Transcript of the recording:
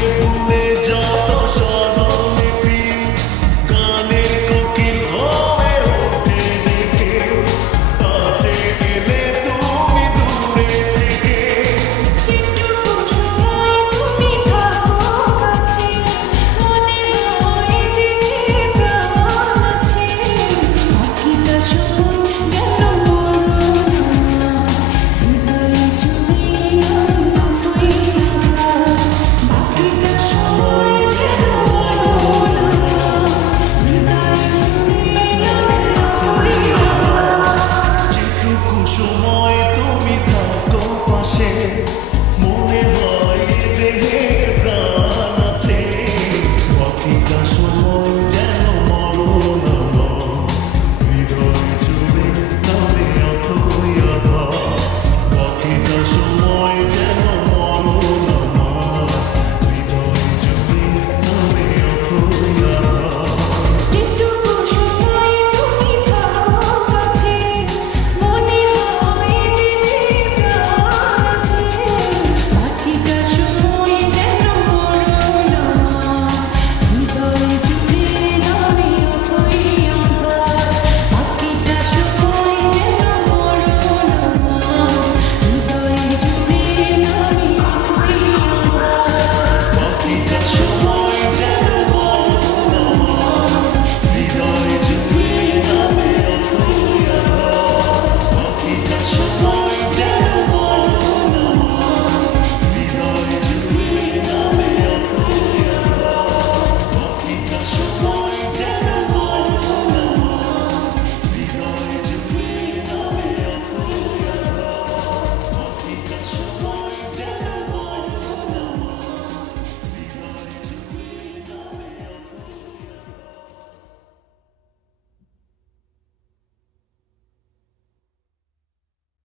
We'll yeah.